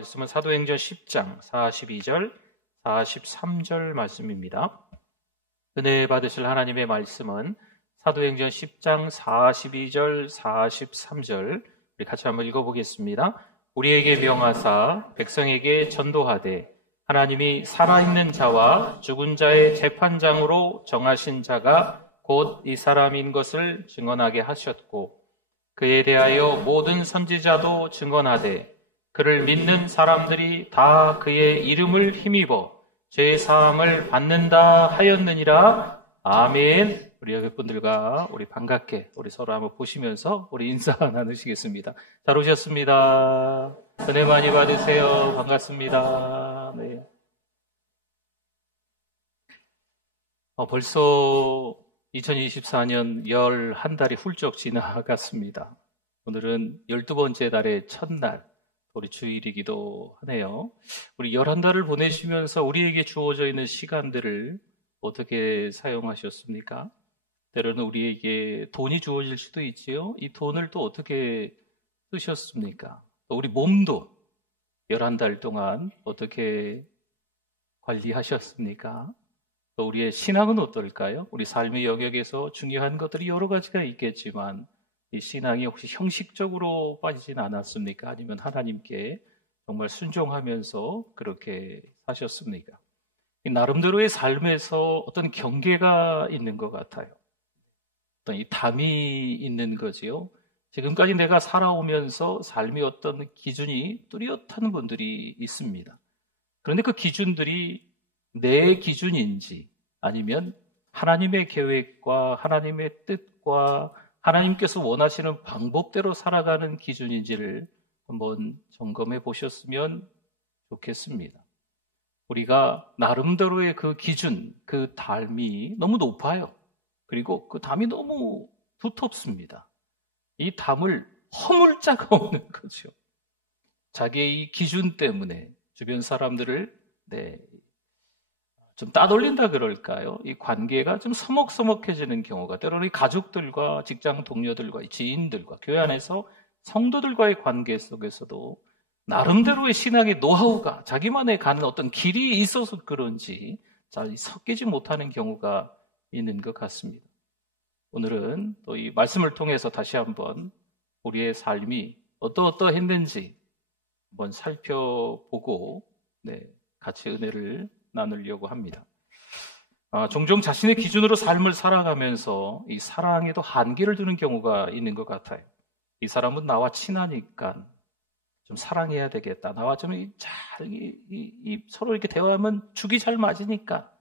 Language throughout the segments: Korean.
말씀은 사도행전 10장 42절, 43절 말씀입니다. 은혜 받으실 하나님의 말씀은 사도행전 10장 42절, 43절 우리 같이 한번 읽어보겠습니다. 우리에게 명하사 백성에게 전도하되 하나님이 살아있는 자와 죽은 자의 재판장으로 정하신 자가 곧 이 사람인 것을 증언하게 하셨고 그에 대하여 모든 선지자도 증언하되 그를 믿는 사람들이 다 그의 이름을 힘입어 죄 사함을 받는다 하였느니라. 아멘. 우리 여객분들과 우리 반갑게 우리 서로 한번 보시면서 우리 인사 나누시겠습니다. 잘 오셨습니다. 은혜 많이 받으세요. 반갑습니다. 네. 벌써 2024년 11달이 훌쩍 지나갔습니다. 오늘은 12번째 달의 첫날, 우리 주일이기도 하네요. 우리 11달을 보내시면서 우리에게 주어져 있는 시간들을 어떻게 사용하셨습니까? 때로는 우리에게 돈이 주어질 수도 있지요. 이 돈을 또 어떻게 쓰셨습니까? 또 우리 몸도 11달 동안 어떻게 관리하셨습니까? 또 우리의 신앙은 어떨까요? 우리 삶의 영역에서 중요한 것들이 여러 가지가 있겠지만 이 신앙이 혹시 형식적으로 빠지진 않았습니까? 아니면 하나님께 정말 순종하면서 그렇게 사셨습니까? 이 나름대로의 삶에서 어떤 경계가 있는 것 같아요. 어떤 이 담이 있는 거지요. 지금까지 내가 살아오면서 삶의 어떤 기준이 뚜렷한 분들이 있습니다. 그런데 그 기준들이 내 기준인지 아니면 하나님의 계획과 하나님의 뜻과 하나님께서 원하시는 방법대로 살아가는 기준인지를 한번 점검해 보셨으면 좋겠습니다. 우리가 나름대로의 그 기준, 그 담이 너무 높아요. 그리고 그 담이 너무 두텁습니다. 이 담을 허물 자가 없는 거죠. 자기의 이 기준 때문에 주변 사람들을 좀 따돌린다 그럴까요? 이 관계가 좀 서먹서먹해지는 경우가 때로는 가족들과 직장 동료들과 지인들과 교회 안에서 성도들과의 관계 속에서도 나름대로의 신앙의 노하우가 자기만의 가는 어떤 길이 있어서 그런지 잘 섞이지 못하는 경우가 있는 것 같습니다. 오늘은 또 이 말씀을 통해서 다시 한번 우리의 삶이 어떠했는지 한번 살펴보고 같이 은혜를 나누려고 합니다. 종종 자신의 기준으로 삶을 살아가면서 이 사랑에도 한계를 두는 경우가 있는 것 같아요. 이 사람은 나와 친하니까 좀 사랑해야 되겠다. 나와 좀 서로 이렇게 대화하면 죽이 잘 맞으니까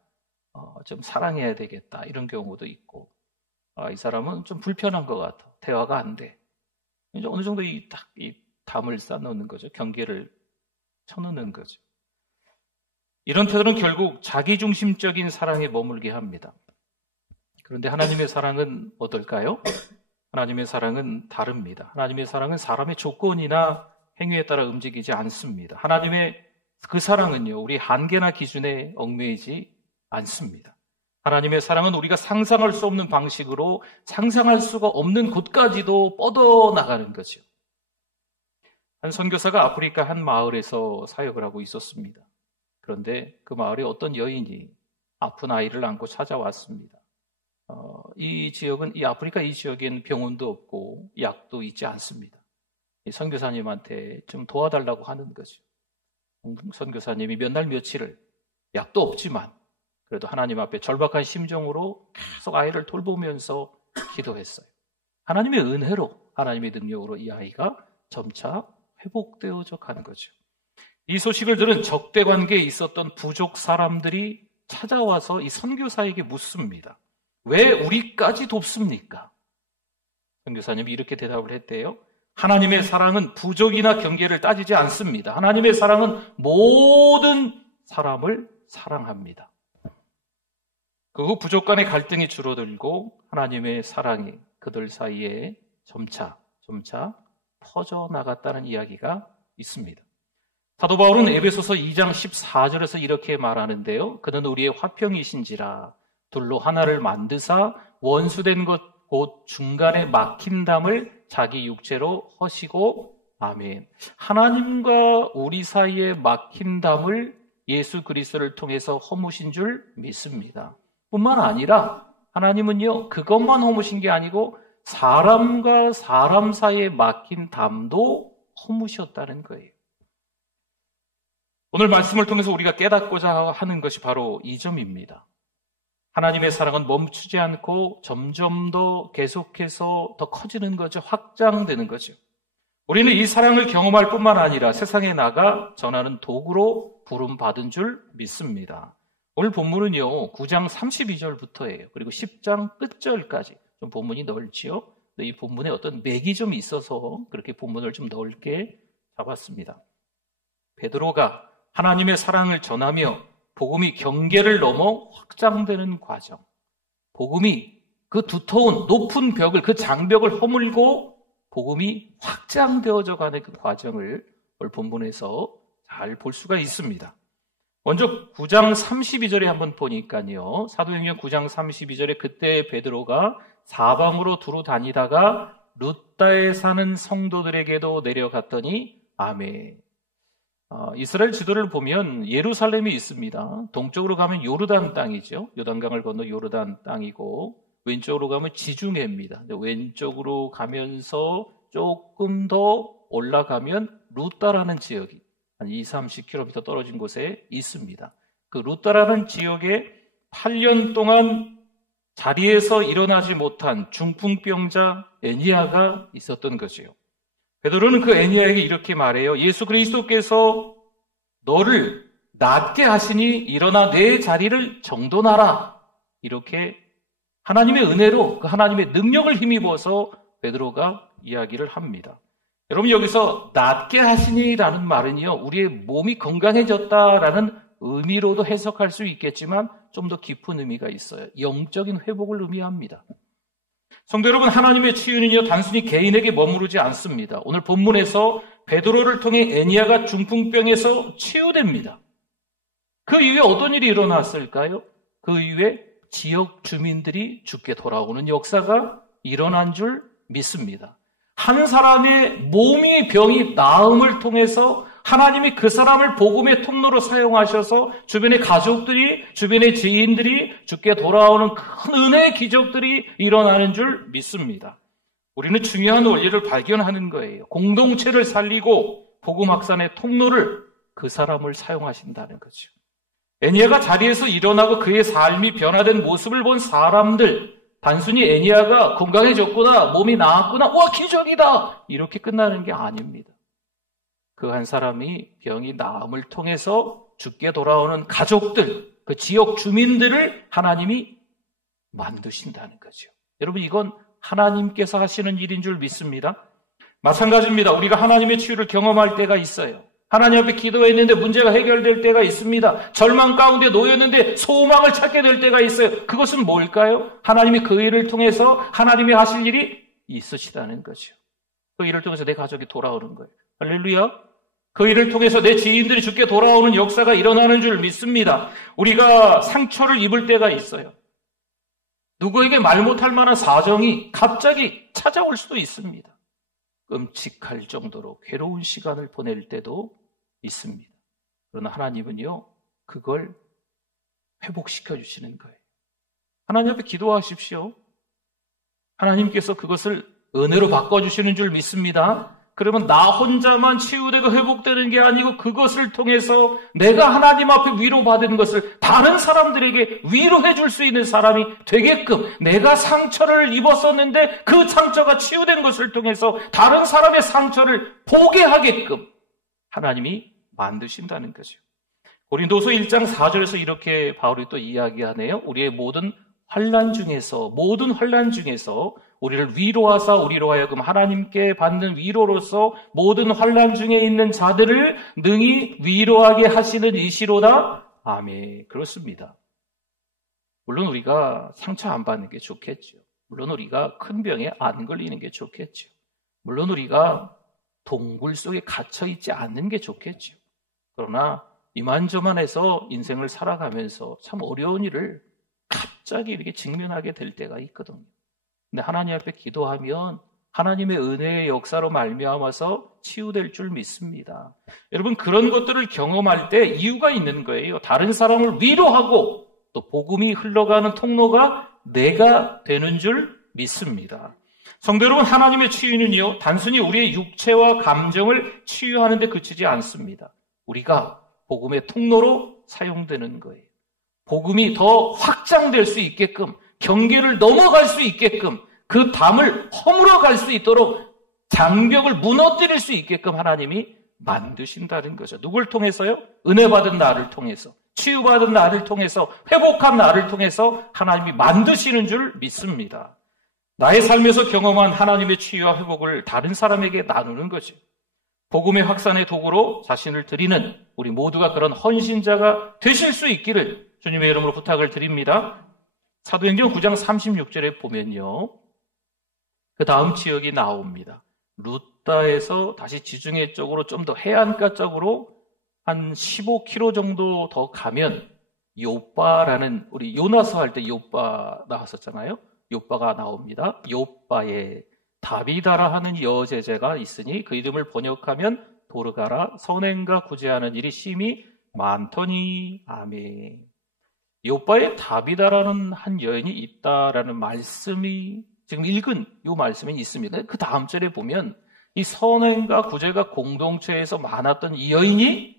좀 사랑해야 되겠다. 이런 경우도 있고, 이 사람은 좀 불편한 것 같아. 대화가 안 돼. 이제 어느 정도 이 담을 쌓아놓는 거죠. 경계를 쳐놓는 거죠. 이런 태도는 결국 자기중심적인 사랑에 머물게 합니다. 그런데 하나님의 사랑은 어떨까요? 하나님의 사랑은 다릅니다. 하나님의 사랑은 사람의 조건이나 행위에 따라 움직이지 않습니다. 하나님의 그 사랑은요, 우리 한계나 기준에 얽매이지 않습니다. 하나님의 사랑은 우리가 상상할 수 없는 방식으로 상상할 수가 없는 곳까지도 뻗어나가는 거죠. 한 선교사가 아프리카 한 마을에서 사역을 하고 있었습니다. 그런데 그 마을에 어떤 여인이 아픈 아이를 안고 찾아왔습니다. 이 아프리카 이 지역엔 병원도 없고 약도 있지 않습니다. 이 선교사님한테 좀 도와달라고 하는 거죠. 선교사님이 몇 날 며칠을 약도 없지만 그래도 하나님 앞에 절박한 심정으로 계속 아이를 돌보면서 기도했어요. 하나님의 은혜로, 하나님의 능력으로 이 아이가 점차 회복되어져 가는 거죠. 이 소식을 들은 적대 관계에 있었던 부족 사람들이 찾아와서 이 선교사에게 묻습니다. 왜 우리까지 돕습니까? 선교사님이 이렇게 대답을 했대요. 하나님의 사랑은 부족이나 경계를 따지지 않습니다. 하나님의 사랑은 모든 사람을 사랑합니다. 그 후 부족 간의 갈등이 줄어들고 하나님의 사랑이 그들 사이에 점차 퍼져나갔다는 이야기가 있습니다. 사도 바울은 에베소서 2장 14절에서 이렇게 말하는데요. 그는 우리의 화평이신지라 둘로 하나를 만드사 원수된 것 곧 중간에 막힌 담을 자기 육체로 허시고 아멘. 하나님과 우리 사이에 막힌 담을 예수 그리스도를 통해서 허무신 줄 믿습니다. 뿐만 아니라 하나님은요, 그것만 허무신 게 아니고 사람과 사람 사이에 막힌 담도 허무셨다는 거예요. 오늘 말씀을 통해서 우리가 깨닫고자 하는 것이 바로 이 점입니다. 하나님의 사랑은 멈추지 않고 점점 더 계속해서 더 커지는 거죠. 확장되는 거죠. 우리는 이 사랑을 경험할 뿐만 아니라 세상에 나가 전하는 도구로 부름받은 줄 믿습니다. 오늘 본문은요, 9장 32절부터예요. 그리고 10장 끝절까지. 좀 본문이 넓지요. 이 본문에 어떤 맥이 좀 있어서 그렇게 본문을 좀 넓게 잡았습니다. 베드로가 하나님의 사랑을 전하며 복음이 경계를 넘어 확장되는 과정. 복음이 그 두터운 높은 벽을, 그 장벽을 허물고 복음이 확장되어져 가는 그 과정을 오늘 본문에서 잘 볼 수가 있습니다. 먼저 9장 32절에 한번 보니까요. 사도행전 9장 32절에 그때 베드로가 사방으로 두루 다니다가 룻다에 사는 성도들에게도 내려갔더니 아멘. 이스라엘 지도를 보면 예루살렘이 있습니다. 동쪽으로 가면 요르단 땅이죠. 요단강을 건너 요르단 땅이고 왼쪽으로 가면 지중해입니다. 왼쪽으로 가면서 조금 더 올라가면 룻다라는 지역이 한 20-30km 떨어진 곳에 있습니다. 그 룻다라는 지역에 8년 동안 자리에서 일어나지 못한 중풍병자 애니야가 있었던 거지요. 베드로는 그 애니야에게 이렇게 말해요. 예수 그리스도께서 너를 낫게 하시니 일어나 내 자리를 정돈하라. 이렇게 하나님의 은혜로 그 하나님의 능력을 힘입어서 베드로가 이야기를 합니다. 여러분 여기서 낫게 하시니라는 말은요. 우리의 몸이 건강해졌다라는 의미로도 해석할 수 있겠지만 좀 더 깊은 의미가 있어요. 영적인 회복을 의미합니다. 성도 여러분, 하나님의 치유는요 단순히 개인에게 머무르지 않습니다. 오늘 본문에서 베드로를 통해 애니야가 중풍병에서 치유됩니다. 그 이후에 어떤 일이 일어났을까요? 그 이후에 지역 주민들이 죽게 돌아오는 역사가 일어난 줄 믿습니다. 한 사람의 몸이 병이 나음을 통해서 하나님이 그 사람을 복음의 통로로 사용하셔서 주변의 가족들이, 주변의 지인들이 죽게 돌아오는 큰 은혜의 기적들이 일어나는 줄 믿습니다. 우리는 중요한 원리를 발견하는 거예요. 공동체를 살리고 복음 확산의 통로를 그 사람을 사용하신다는 거죠. 애니야가 자리에서 일어나고 그의 삶이 변화된 모습을 본 사람들, 단순히 애니야가 건강해졌구나, 몸이 나았구나, 와 기적이다 이렇게 끝나는 게 아닙니다. 그 한 사람이 병이 나음을 통해서 죽게 돌아오는 가족들, 그 지역 주민들을 하나님이 만드신다는 거죠. 여러분 이건 하나님께서 하시는 일인 줄 믿습니다. 마찬가지입니다. 우리가 하나님의 치유를 경험할 때가 있어요. 하나님 앞에 기도했는데 문제가 해결될 때가 있습니다. 절망 가운데 놓였는데 소망을 찾게 될 때가 있어요. 그것은 뭘까요? 하나님이 그 일을 통해서 하나님이 하실 일이 있으시다는 거죠. 그 일을 통해서 내 가족이 돌아오는 거예요. 할렐루야. 그 일을 통해서 내 지인들이 죽게 돌아오는 역사가 일어나는 줄 믿습니다. 우리가 상처를 입을 때가 있어요. 누구에게 말 못할 만한 사정이 갑자기 찾아올 수도 있습니다. 끔찍할 정도로 괴로운 시간을 보낼 때도 있습니다. 그러나 하나님은요, 그걸 회복시켜 주시는 거예요. 하나님 앞에 기도하십시오. 하나님께서 그것을 은혜로 바꿔주시는 줄 믿습니다. 그러면 나 혼자만 치유되고 회복되는 게 아니고 그것을 통해서 내가 하나님 앞에 위로받은 것을 다른 사람들에게 위로해 줄 수 있는 사람이 되게끔, 내가 상처를 입었었는데 그 상처가 치유된 것을 통해서 다른 사람의 상처를 보게 하게끔 하나님이 만드신다는 거죠. 고린도서 1장 4절에서 이렇게 바울이 또 이야기하네요. 우리의 모든 환난 중에서 우리를 위로하사 우리로 하여금 하나님께 받는 위로로서 모든 환난 중에 있는 자들을 능히 위로하게 하시는 이시로다. 아멘. 그렇습니다. 물론 우리가 상처 안 받는 게 좋겠죠. 물론 우리가 큰 병에 안 걸리는 게 좋겠죠. 물론 우리가 동굴 속에 갇혀 있지 않는 게 좋겠죠. 그러나 이만저만해서 인생을 살아가면서 참 어려운 일을 갑자기 이렇게 직면하게 될 때가 있거든요. 근데 하나님 앞에 기도하면 하나님의 은혜의 역사로 말미암아서 치유될 줄 믿습니다. 여러분, 그런 것들을 경험할 때 이유가 있는 거예요. 다른 사람을 위로하고 또 복음이 흘러가는 통로가 내가 되는 줄 믿습니다. 성도 여러분, 하나님의 치유는요, 단순히 우리의 육체와 감정을 치유하는 데 그치지 않습니다. 우리가 복음의 통로로 사용되는 거예요. 복음이 더 확장될 수 있게끔, 경계를 넘어갈 수 있게끔, 그 담을 허물어 갈 수 있도록 장벽을 무너뜨릴 수 있게끔 하나님이 만드신다는 거죠. 누굴 통해서요? 은혜 받은 나를 통해서, 치유받은 나를 통해서, 회복한 나를 통해서 하나님이 만드시는 줄 믿습니다. 나의 삶에서 경험한 하나님의 치유와 회복을 다른 사람에게 나누는 거죠. 복음의 확산의 도구로 자신을 드리는 우리 모두가 그런 헌신자가 되실 수 있기를 주님의 이름으로 부탁을 드립니다. 사도행전 9장 36절에 보면요, 그 다음 지역이 나옵니다. 루다에서 다시 지중해 쪽으로 좀 더 해안가 쪽으로 한 15km 정도 더 가면 요빠라는, 우리 요나서 할 때 요빠 나왔었잖아요. 요빠가 나옵니다. 요빠에 다비다라 하는 여제자가 있으니 그 이름을 번역하면 도르가라, 선행과 구제하는 일이 심히 많더니. 아멘. 요빠에 다비다라는 한 여인이 있다라는 말씀이 지금 읽은 이 말씀이 있습니다. 그 다음 절에 보면 이 선행과 구제가 공동체에서 많았던 이 여인이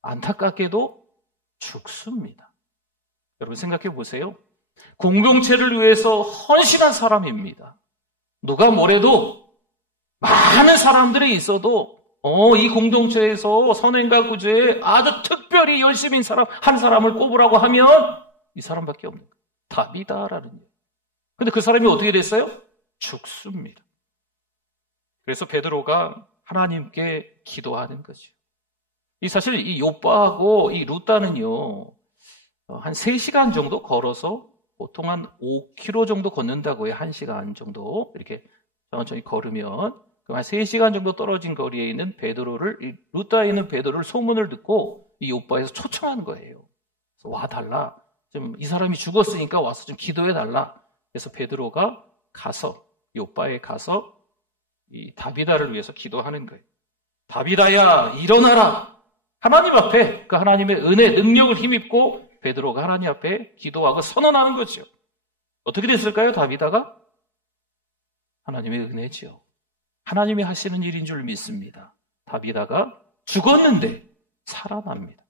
안타깝게도 죽습니다. 여러분 생각해 보세요. 공동체를 위해서 헌신한 사람입니다. 누가 뭐래도 많은 사람들이 있어도 이 공동체에서 선행과 구제에 아주 특별히 열심히 한 사람을 꼽으라고 하면 이 사람밖에 없는 거예요. 다비다라는 거예요. 근데 그 사람이 어떻게 됐어요? 죽습니다. 그래서 베드로가 하나님께 기도하는 거죠. 사실 이 요빠하고 이 루다는요, 한 3시간 정도 걸어서 보통 한 5km 정도 걷는다고 해요. 1시간 정도 이렇게 천천히 걸으면. 그럼 한 3시간 정도 떨어진 거리에 있는 베드로를, 루다에 있는 베드로를 소문을 듣고 이 요빠에서 초청한 거예요. 그래서 와달라. 좀 이 사람이 죽었으니까 와서 좀 기도해달라. 그래서 베드로가 가서, 요빠에 가서 이 다비다를 위해서 기도하는 거예요. 다비다야, 일어나라. 하나님 앞에 그 하나님의 은혜, 능력을 힘입고 베드로가 하나님 앞에 기도하고 선언하는 거죠. 어떻게 됐을까요, 다비다가? 하나님의 은혜죠. 하나님이 하시는 일인 줄 믿습니다. 다비다가 죽었는데 살아납니다.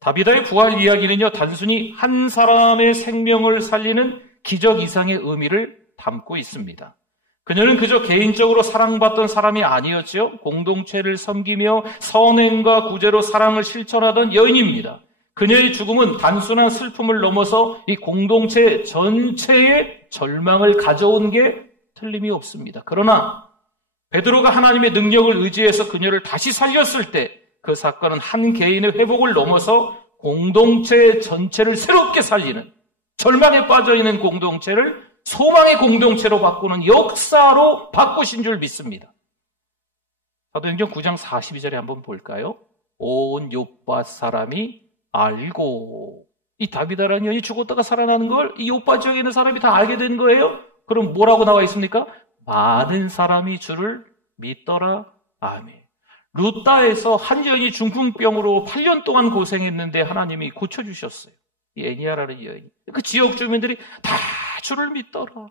다비다의 부활 이야기는요, 단순히 한 사람의 생명을 살리는 기적 이상의 의미를 담고 있습니다. 그녀는 그저 개인적으로 사랑받던 사람이 아니었죠. 공동체를 섬기며 선행과 구제로 사랑을 실천하던 여인입니다. 그녀의 죽음은 단순한 슬픔을 넘어서 이 공동체 전체의 절망을 가져온 게 틀림이 없습니다. 그러나 베드로가 하나님의 능력을 의지해서 그녀를 다시 살렸을 때 그 사건은 한 개인의 회복을 넘어서 공동체 전체를 새롭게 살리는, 절망에 빠져있는 공동체를 소망의 공동체로 바꾸는 역사로 바꾸신 줄 믿습니다. 사도행전 9장 42절에 한번 볼까요? 온 요빠 사람이 알고, 이 다비다라는 여인이 죽었다가 살아나는 걸 이 요빠 지역에 있는 사람이 다 알게 된 거예요. 그럼 뭐라고 나와 있습니까? 많은 사람이 주를 믿더라. 아멘. 루다에서 한 여인이 중풍병으로 8년 동안 고생했는데 하나님이 고쳐주셨어요. 이 애니아라는 여인. 그 지역 주민들이 다 주를 믿더라.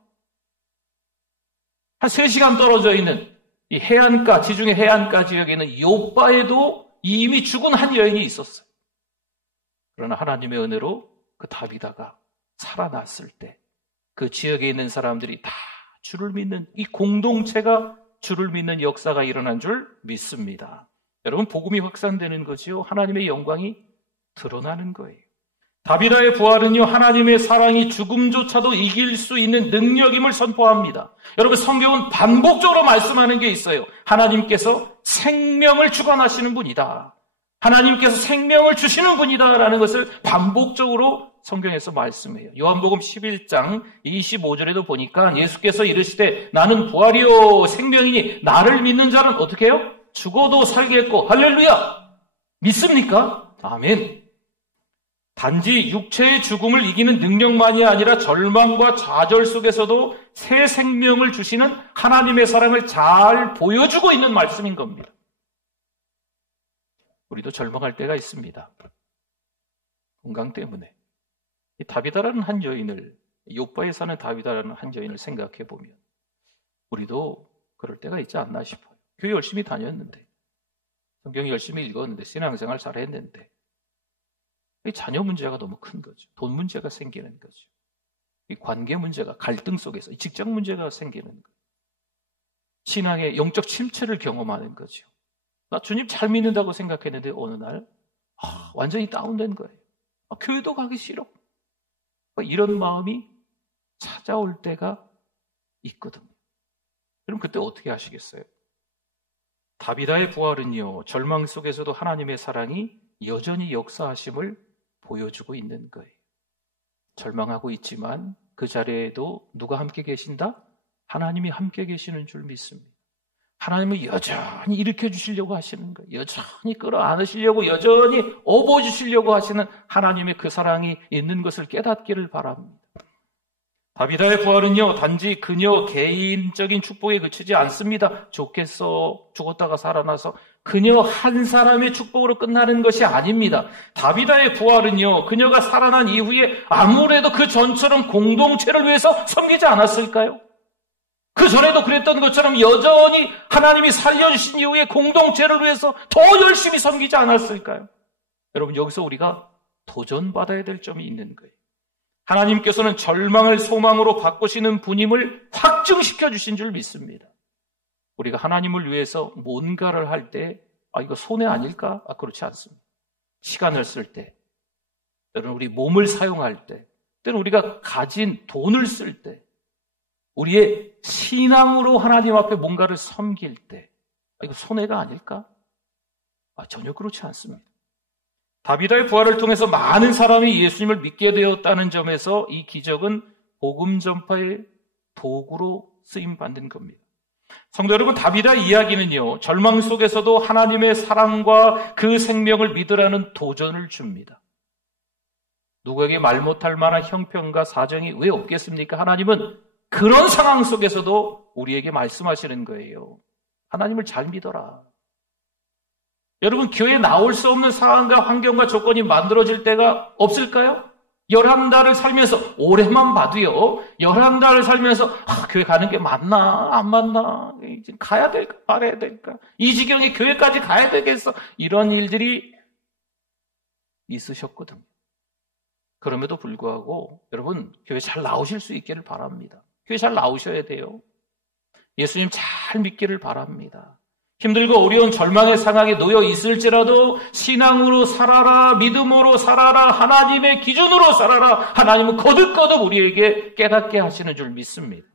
한 3시간 떨어져 있는 이 해안가, 지중해 해안가 지역에 있는 요빠에도 이미 죽은 한 여인이 있었어요. 그러나 하나님의 은혜로 그 다비다가 살아났을 때 그 지역에 있는 사람들이 다 주를 믿는, 이 공동체가 주를 믿는 역사가 일어난 줄 믿습니다. 여러분, 복음이 확산되는 거지요. 하나님의 영광이 드러나는 거예요. 다비다의 부활은요, 하나님의 사랑이 죽음조차도 이길 수 있는 능력임을 선포합니다. 여러분, 성경은 반복적으로 말씀하는 게 있어요. 하나님께서 생명을 주관하시는 분이다. 하나님께서 생명을 주시는 분이다라는 것을 반복적으로 성경에서 말씀해요. 요한복음 11장 25절에도 보니까 예수께서 이르시되 나는 부활이요 생명이니 나를 믿는 자는 어떻게 해요? 죽어도 살겠고. 할렐루야! 믿습니까? 아멘. 단지 육체의 죽음을 이기는 능력만이 아니라 절망과 좌절 속에서도 새 생명을 주시는 하나님의 사랑을 잘 보여주고 있는 말씀인 겁니다. 우리도 절망할 때가 있습니다. 건강 때문에. 이 다비다라는 한 여인을, 욥바에 사는 다비다라는 한 여인을 생각해 보면 우리도 그럴 때가 있지 않나 싶어요. 교회 열심히 다녔는데, 성경 열심히 읽었는데, 신앙생활 잘했는데 이 자녀 문제가 너무 큰 거죠. 돈 문제가 생기는 거죠. 이 관계 문제가, 갈등 속에서 이 직장 문제가 생기는 거죠. 신앙의 영적 침체를 경험하는 거죠. 나 주님 잘 믿는다고 생각했는데 어느 날 완전히 다운된 거예요. 교회도 가기 싫어. 이런 마음이 찾아올 때가 있거든요. 그럼 그때 어떻게 하시겠어요? 다비다의 부활은요, 절망 속에서도 하나님의 사랑이 여전히 역사하심을 보여주고 있는 거예요. 절망하고 있지만 그 자리에도 누가 함께 계신다? 하나님이 함께 계시는 줄 믿습니다. 하나님은 여전히 일으켜주시려고 하시는 거예요. 여전히 끌어안으시려고, 여전히 업어주시려고 하시는 하나님의 그 사랑이 있는 것을 깨닫기를 바랍니다. 다비다의 부활은요, 단지 그녀 개인적인 축복에 그치지 않습니다. 좋겠어, 죽었다가 살아나서 그녀 한 사람의 축복으로 끝나는 것이 아닙니다. 다비다의 부활은요, 그녀가 살아난 이후에 아무래도 그 전처럼 공동체를 위해서 섬기지 않았을까요? 그 전에도 그랬던 것처럼 여전히 하나님이 살려주신 이후에 공동체를 위해서 더 열심히 섬기지 않았을까요? 여러분, 여기서 우리가 도전받아야 될 점이 있는 거예요. 하나님께서는 절망을 소망으로 바꾸시는 분임을 확증시켜 주신 줄 믿습니다. 우리가 하나님을 위해서 뭔가를 할 때, 이거 손해 아닐까? 그렇지 않습니다. 시간을 쓸 때, 때로는 우리 몸을 사용할 때, 때로는 우리가 가진 돈을 쓸 때, 우리의 신앙으로 하나님 앞에 뭔가를 섬길 때, 이거 손해가 아닐까? 전혀 그렇지 않습니다. 다비다의 부활을 통해서 많은 사람이 예수님을 믿게 되었다는 점에서 이 기적은 복음 전파의 도구로 쓰임받는 겁니다. 성도 여러분, 다비다 이야기는요, 절망 속에서도 하나님의 사랑과 그 생명을 믿으라는 도전을 줍니다. 누구에게 말 못할 만한 형편과 사정이 왜 없겠습니까? 하나님은 그런 상황 속에서도 우리에게 말씀하시는 거예요. 하나님을 잘 믿어라. 여러분, 교회에 나올 수 없는 상황과 환경과 조건이 만들어질 때가 없을까요? 11달을 살면서, 올해만 봐도요, 11달을 살면서, 교회 가는 게 맞나, 안 맞나, 이제 가야 될까, 말아야 될까, 이 지경에 교회까지 가야 되겠어, 이런 일들이 있으셨거든요. 그럼에도 불구하고, 여러분, 교회 잘 나오실 수 있기를 바랍니다. 교회 잘 나오셔야 돼요. 예수님 잘 믿기를 바랍니다. 힘들고 어려운 절망의 상황에 놓여 있을지라도 신앙으로 살아라, 믿음으로 살아라, 하나님의 기준으로 살아라. 하나님은 거듭거듭 우리에게 깨닫게 하시는 줄 믿습니다.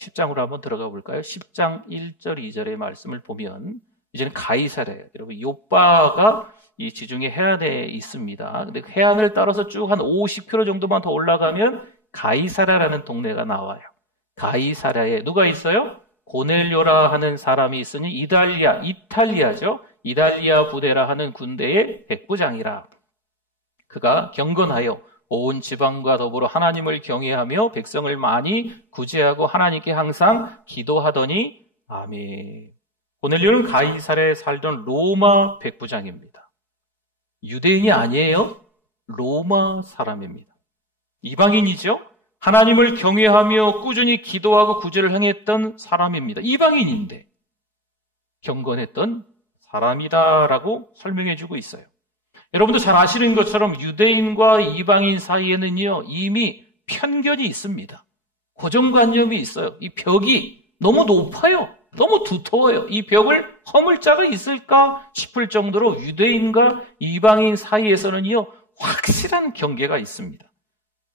10장으로 한번 들어가 볼까요? 10장 1절, 2절의 말씀을 보면 이제는 가이사랴예요. 여러분, 욥바가 이 지중해 해안에 있습니다. 근데 해안을 따라서 쭉 한 50km 정도만 더 올라가면 가이사랴라는 동네가 나와요. 가이사랴에 누가 있어요? 고넬료라 하는 사람이 있으니 이탈리아죠. 이달리아 부대라 하는 군대의 백부장이라. 그가 경건하여 온 지방과 더불어 하나님을 경외하며 백성을 많이 구제하고 하나님께 항상 기도하더니 아멘. 고넬료는 가이사랴에 살던 로마 백부장입니다. 유대인이 아니에요. 로마 사람입니다. 이방인이죠. 하나님을 경외하며 꾸준히 기도하고 구제를 행했던 사람입니다. 이방인인데 경건했던 사람이다라고 설명해주고 있어요. 여러분도 잘 아시는 것처럼 유대인과 이방인 사이에는요, 이미 편견이 있습니다. 고정관념이 있어요. 이 벽이 너무 높아요. 너무 두터워요. 이 벽을 허물 자가 있을까 싶을 정도로 유대인과 이방인 사이에서는요, 확실한 경계가 있습니다.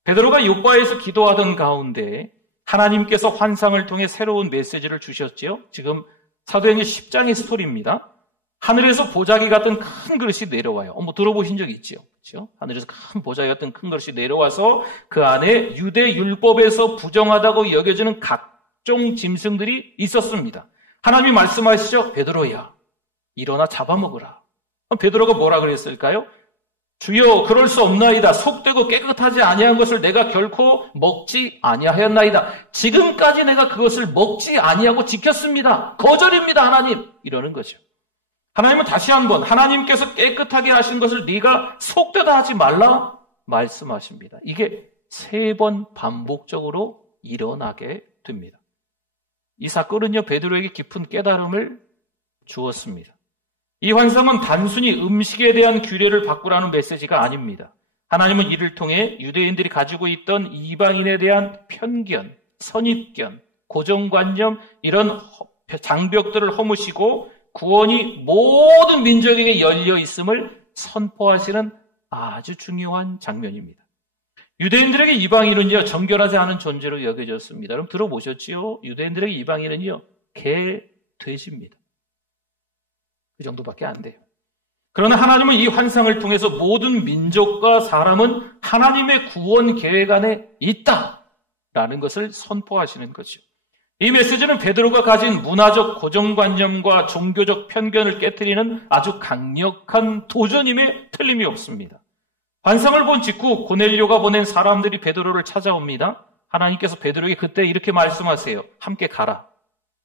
베드로가 욥바에서 기도하던 가운데 하나님께서 환상을 통해 새로운 메시지를 주셨지요. 지금 사도행전 10장의 스토리입니다. 하늘에서 보자기 같은 큰 그릇이 내려와요. 들어보신 적 있죠? 그렇죠? 하늘에서 큰 보자기 같은 큰 그릇이 내려와서 그 안에 유대 율법에서 부정하다고 여겨지는 각종 짐승들이 있었습니다. 하나님이 말씀하시죠. 베드로야, 일어나 잡아먹으라. 베드로가 뭐라 그랬을까요? 주여 그럴 수 없나이다. 속되고 깨끗하지 아니한 것을 내가 결코 먹지 아니하였나이다. 지금까지 내가 그것을 먹지 아니하고 지켰습니다. 거절입니다, 하나님. 이러는 거죠. 하나님은 다시 한번 하나님께서 깨끗하게 하신 것을 네가 속되다 하지 말라 말씀하십니다. 이게 3번 반복적으로 일어나게 됩니다. 이 사건은요, 베드로에게 깊은 깨달음을 주었습니다. 이 환상은 단순히 음식에 대한 규례를 바꾸라는 메시지가 아닙니다. 하나님은 이를 통해 유대인들이 가지고 있던 이방인에 대한 편견, 선입견, 고정관념, 이런 장벽들을 허무시고 구원이 모든 민족에게 열려 있음을 선포하시는 아주 중요한 장면입니다. 유대인들에게 이방인은요, 정결하지 않은 존재로 여겨졌습니다. 여러분 들어보셨지요? 유대인들에게 이방인은요, 개, 돼지입니다. 그 정도밖에 안 돼요. 그러나 하나님은 이 환상을 통해서 모든 민족과 사람은 하나님의 구원 계획 안에 있다라는 것을 선포하시는 거죠. 이 메시지는 베드로가 가진 문화적 고정관념과 종교적 편견을 깨트리는 아주 강력한 도전임에 틀림이 없습니다. 환상을 본 직후 고넬료가 보낸 사람들이 베드로를 찾아옵니다. 하나님께서 베드로에게 그때 이렇게 말씀하세요. 함께 가라.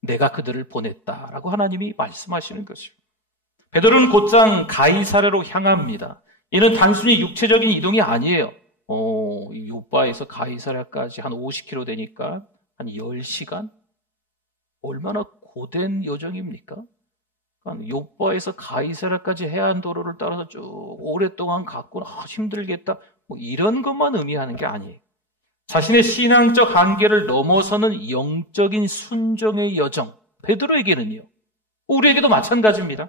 내가 그들을 보냈다라고 하나님이 말씀하시는 거죠. 베드로는 곧장 가이사랴로 향합니다. 이는 단순히 육체적인 이동이 아니에요. 요바에서 가이사랴까지 한 50km 되니까 한 10시간? 얼마나 고된 여정입니까? 요바에서 가이사랴까지 해안도로를 따라서 쭉 오랫동안 갔구나, 힘들겠다, 뭐 이런 것만 의미하는 게 아니에요. 자신의 신앙적 한계를 넘어서는 영적인 순종의 여정, 베드로에게는요, 우리에게도 마찬가지입니다.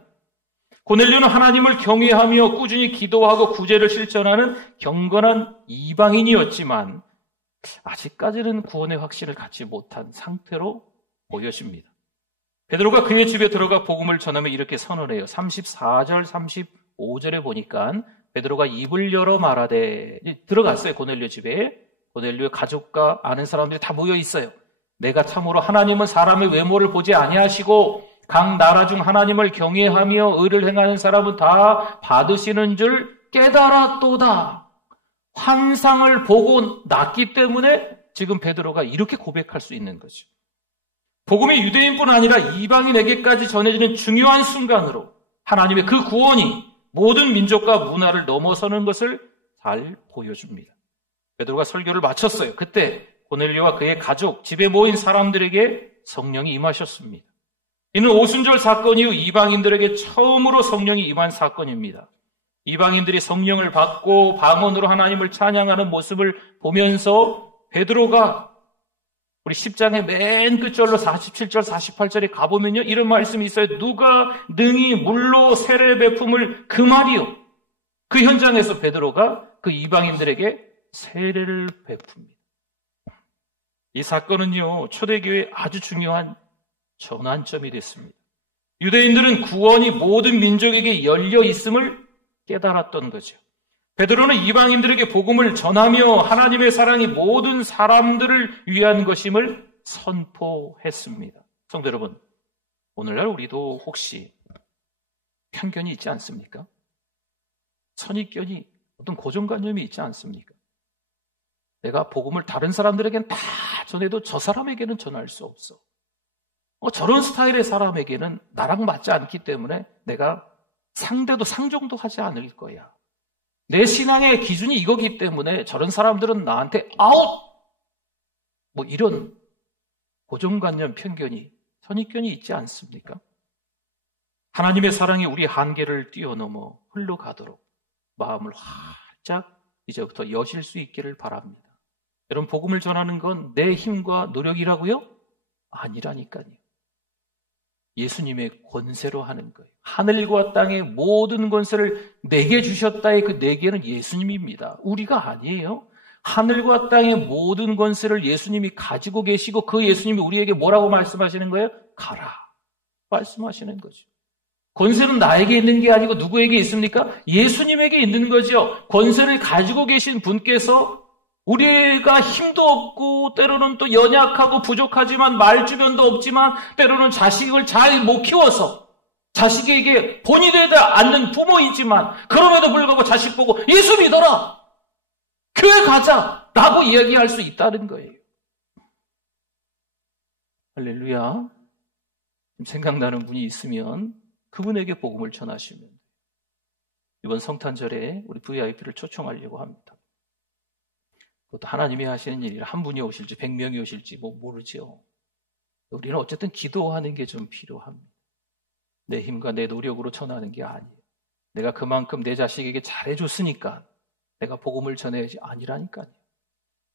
고넬료는 하나님을 경외하며 꾸준히 기도하고 구제를 실천하는 경건한 이방인이었지만 아직까지는 구원의 확신을 갖지 못한 상태로 보여집니다. 베드로가 그의 집에 들어가 복음을 전하며 이렇게 선언해요. 34절, 35절에 보니까 베드로가 입을 열어 말하되, 들어갔어요. 고넬료 집에. 고넬료의 가족과 아는 사람들이 다 모여 있어요. 내가 참으로 하나님은 사람의 외모를 보지 아니하시고 각 나라 중 하나님을 경외하며 의를 행하는 사람은 다 받으시는 줄 깨달았도다. 환상을 보고 났기 때문에 지금 베드로가 이렇게 고백할 수 있는 거죠. 복음이 유대인뿐 아니라 이방인에게까지 전해지는 중요한 순간으로 하나님의 그 구원이 모든 민족과 문화를 넘어서는 것을 잘 보여줍니다. 베드로가 설교를 마쳤어요. 그때 고넬료와 그의 가족, 집에 모인 사람들에게 성령이 임하셨습니다. 이는 오순절 사건 이후 이방인들에게 처음으로 성령이 임한 사건입니다. 이방인들이 성령을 받고 방언으로 하나님을 찬양하는 모습을 보면서 베드로가 우리 10장의 맨 끝절로 47절, 48절에 가보면요, 이런 말씀이 있어요. 누가 능히 물로 세례 베품을 그 말이요. 그 현장에서 베드로가 그 이방인들에게 세례를 베풉니다. 이 사건은요, 초대교회의 아주 중요한 전환점이 됐습니다. 유대인들은 구원이 모든 민족에게 열려 있음을 깨달았던 거죠. 베드로는 이방인들에게 복음을 전하며 하나님의 사랑이 모든 사람들을 위한 것임을 선포했습니다. 성도 여러분, 오늘날 우리도 혹시 편견이 있지 않습니까? 선입견이, 어떤 고정관념이 있지 않습니까? 내가 복음을 다른 사람들에게는 다 전해도 저 사람에게는 전할 수 없어. 저런 스타일의 사람에게는 나랑 맞지 않기 때문에 내가 상대도 상종도 하지 않을 거야. 내 신앙의 기준이 이거기 때문에 저런 사람들은 나한테 아웃! 뭐 이런 고정관념, 편견이, 선입견이 있지 않습니까? 하나님의 사랑이 우리 한계를 뛰어넘어 흘러가도록 마음을 활짝 이제부터 여실 수 있기를 바랍니다. 여러분, 복음을 전하는 건 내 힘과 노력이라고요? 아니라니까요. 예수님의 권세로 하는 거예요. 하늘과 땅의 모든 권세를 내게 주셨다의 그 내게는 예수님입니다. 우리가 아니에요. 하늘과 땅의 모든 권세를 예수님이 가지고 계시고 그 예수님이 우리에게 뭐라고 말씀하시는 거예요? 가라. 말씀하시는 거죠. 권세는 나에게 있는 게 아니고 누구에게 있습니까? 예수님에게 있는 거죠. 권세를 가지고 계신 분께서 우리가 힘도 없고 때로는 또 연약하고 부족하지만 말주변도 없지만 때로는 자식을 잘 못 키워서 자식에게 본이 되지 않는 부모이지만 그럼에도 불구하고 자식 보고 예수 믿어라, 교회 가자 라고 이야기할 수 있다는 거예요. 할렐루야. 생각나는 분이 있으면 그분에게 복음을 전하시면 이번 성탄절에 우리 VIP를 초청하려고 합니다. 그것도 하나님이 하시는 일이라 한 분이 오실지 100명이 오실지 모르죠. 우리는 어쨌든 기도하는 게 좀 필요합니다. 내 힘과 내 노력으로 전하는 게 아니에요. 내가 그만큼 내 자식에게 잘해줬으니까 내가 복음을 전해야지, 아니라니까요.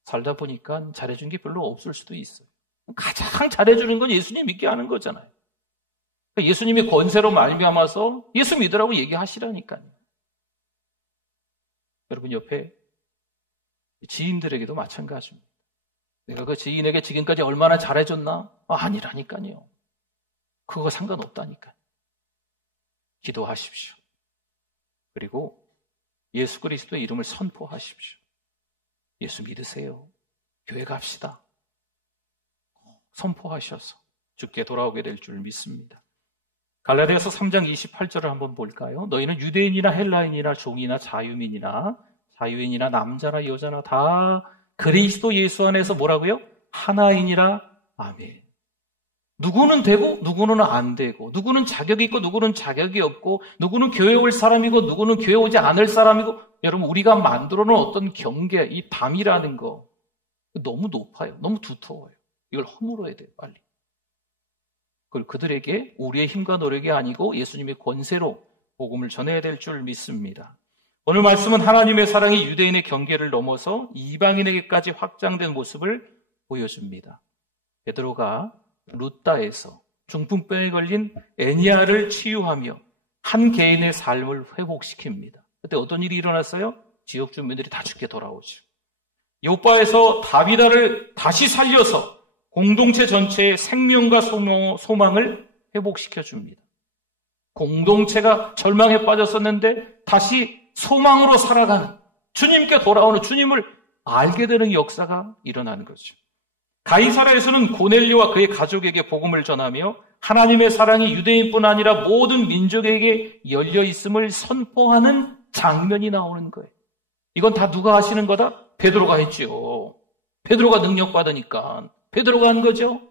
살다 보니까 잘해준 게 별로 없을 수도 있어요. 가장 잘해주는 건 예수님 믿게 하는 거잖아요. 예수님이 권세로 말미암아서 예수 믿으라고 얘기하시라니까요. 여러분 옆에 지인들에게도 마찬가지입니다. 내가 그 지인에게 지금까지 얼마나 잘해줬나? 아니라니까요. 그거 상관없다니까요. 기도하십시오. 그리고 예수 그리스도의 이름을 선포하십시오. 예수 믿으세요. 교회 갑시다. 선포하셔서 주께 돌아오게 될 줄 믿습니다. 갈라디아서 3장 28절을 한번 볼까요? 너희는 유대인이나 헬라인이나 종이나 자유인이나 남자나 여자나 다 그리스도 예수 안에서 뭐라고요? 하나이니라. 아멘. 누구는 되고 누구는 안 되고, 누구는 자격이 있고 누구는 자격이 없고, 누구는 교회 올 사람이고 누구는 교회 오지 않을 사람이고, 여러분 우리가 만들어 놓은 어떤 경계, 이 담이라는 거 너무 높아요. 너무 두터워요. 이걸 허물어야 돼요. 빨리. 그걸 그들에게 우리의 힘과 노력이 아니고 예수님의 권세로 복음을 전해야 될 줄 믿습니다. 오늘 말씀은 하나님의 사랑이 유대인의 경계를 넘어서 이방인에게까지 확장된 모습을 보여줍니다. 베드로가 루다에서 중풍병에 걸린 애니아를 치유하며 한 개인의 삶을 회복시킵니다. 그때 어떤 일이 일어났어요? 지역 주민들이 다 죽게 돌아오죠. 요바에서 다비다를 다시 살려서 공동체 전체의 생명과 소망을 회복시켜 줍니다. 공동체가 절망에 빠졌었는데 다시 소망으로 살아가는, 주님께 돌아오는, 주님을 알게 되는 역사가 일어나는 거죠. 가이사라에서는 고넬료와 그의 가족에게 복음을 전하며 하나님의 사랑이 유대인뿐 아니라 모든 민족에게 열려 있음을 선포하는 장면이 나오는 거예요. 이건 다 누가 하시는 거다? 베드로가 했죠. 베드로가 능력 받으니까 베드로가 한 거죠.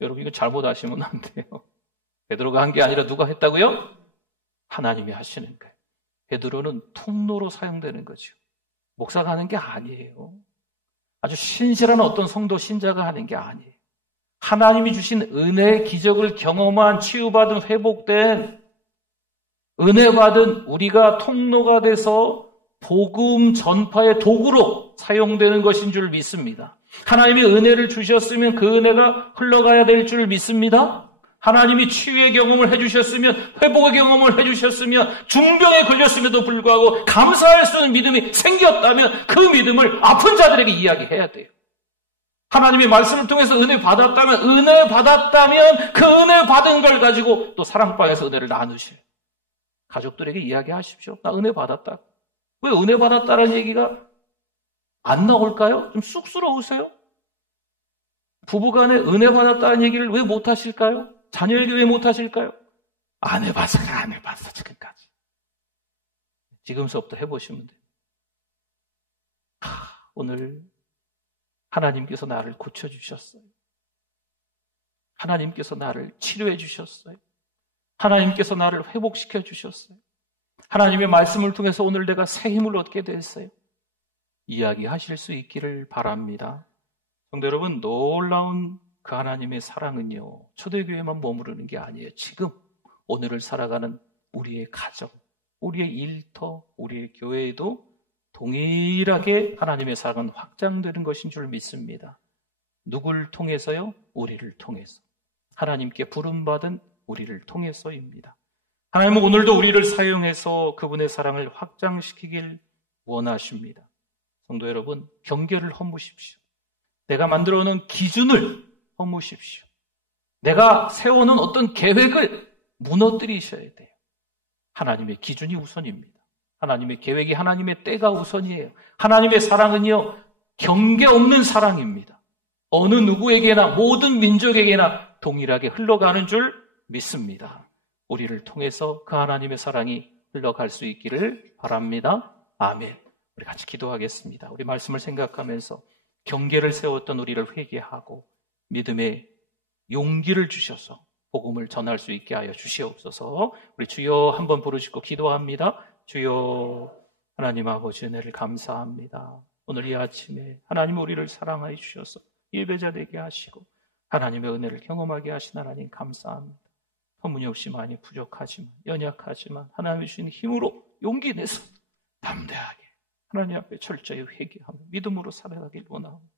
여러분 이거 잘못 아시면 안 돼요. 베드로가 한 게 아니라 누가 했다고요? 하나님이 하시는 거예요. 베드로는 통로로 사용되는 거죠. 목사가 하는 게 아니에요. 아주 신실한 어떤 성도 신자가 하는 게 아니에요. 하나님이 주신 은혜의 기적을 경험한, 치유받은, 회복된, 은혜 받은 우리가 통로가 돼서 복음 전파의 도구로 사용되는 것인 줄 믿습니다. 하나님이 은혜를 주셨으면 그 은혜가 흘러가야 될 줄 믿습니다. 하나님이 치유의 경험을 해주셨으면, 회복의 경험을 해주셨으면, 중병에 걸렸음에도 불구하고 감사할 수 있는 믿음이 생겼다면 그 믿음을 아픈 자들에게 이야기해야 돼요. 하나님의 말씀을 통해서 은혜 받았다면 그 은혜 받은 걸 가지고 또 사랑방에서 은혜를 나누셔요. 가족들에게 이야기하십시오. 나 은혜 받았다. 왜 은혜 받았다라는 얘기가 안 나올까요? 좀 쑥스러우세요? 부부간에 은혜 받았다는 얘기를 왜 못하실까요? 자녀에게 왜 못하실까요? 안 해봤어, 지금까지. 지금서부터 해보시면 돼요. 오늘 하나님께서 나를 고쳐주셨어요. 하나님께서 나를 치료해 주셨어요. 하나님께서 나를 회복시켜 주셨어요. 하나님의 말씀을 통해서 오늘 내가 새 힘을 얻게 됐어요. 이야기하실 수 있기를 바랍니다. 성도 여러분, 놀라운 그 하나님의 사랑은요, 초대교회만 머무르는 게 아니에요. 지금 오늘을 살아가는 우리의 가정, 우리의 일터, 우리의 교회에도 동일하게 하나님의 사랑은 확장되는 것인 줄 믿습니다. 누굴 통해서요? 우리를 통해서. 하나님께 부름받은 우리를 통해서입니다. 하나님은 오늘도 우리를 사용해서 그분의 사랑을 확장시키길 원하십니다. 성도 여러분, 경계를 허무십시오. 내가 만들어 놓은 기준을 허무십시오. 내가 세워놓은 어떤 계획을 무너뜨리셔야 돼요. 하나님의 기준이 우선입니다. 하나님의 계획이, 하나님의 때가 우선이에요. 하나님의 사랑은요, 경계 없는 사랑입니다. 어느 누구에게나, 모든 민족에게나 동일하게 흘러가는 줄 믿습니다. 우리를 통해서 그 하나님의 사랑이 흘러갈 수 있기를 바랍니다. 아멘. 우리 같이 기도하겠습니다. 우리 말씀을 생각하면서 경계를 세웠던 우리를 회개하고 믿음의 용기를 주셔서 복음을 전할 수 있게 하여 주시옵소서. 우리 주여 한번 부르시고 기도합니다. 주여, 하나님 아버지 은혜를 감사합니다. 오늘 이 아침에 하나님 우리를 사랑하여 주셔서 예배자 되게 하시고 하나님의 은혜를 경험하게 하신 하나님 감사합니다. 터무니없이 많이 부족하지만 연약하지만 하나님이 주신 힘으로 용기 내서 담대하게 하나님 앞에 철저히 회개하며 믿음으로 살아가길 원합니다.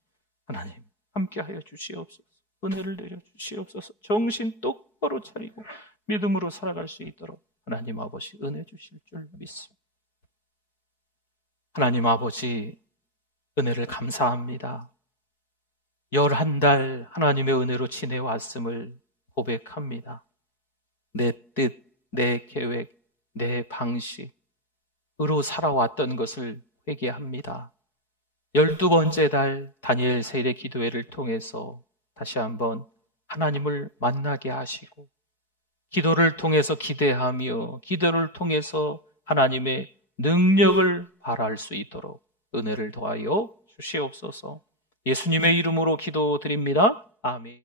하나님 함께하여 주시옵소서. 은혜를 내려 주시옵소서. 정신 똑바로 차리고 믿음으로 살아갈 수 있도록 하나님 아버지 은혜 주실 줄 믿습니다. 하나님 아버지 은혜를 감사합니다. 11달 하나님의 은혜로 지내왔음을 고백합니다. 내 뜻, 내 계획, 내 방식으로 살아왔던 것을 회개합니다. 12번째 달 다니엘 세일의 기도회를 통해서 다시 한번 하나님을 만나게 하시고 기도를 통해서 기대하며 기도를 통해서 하나님의 능력을 발할 수 있도록 은혜를 더하여 주시옵소서. 예수님의 이름으로 기도드립니다. 아멘.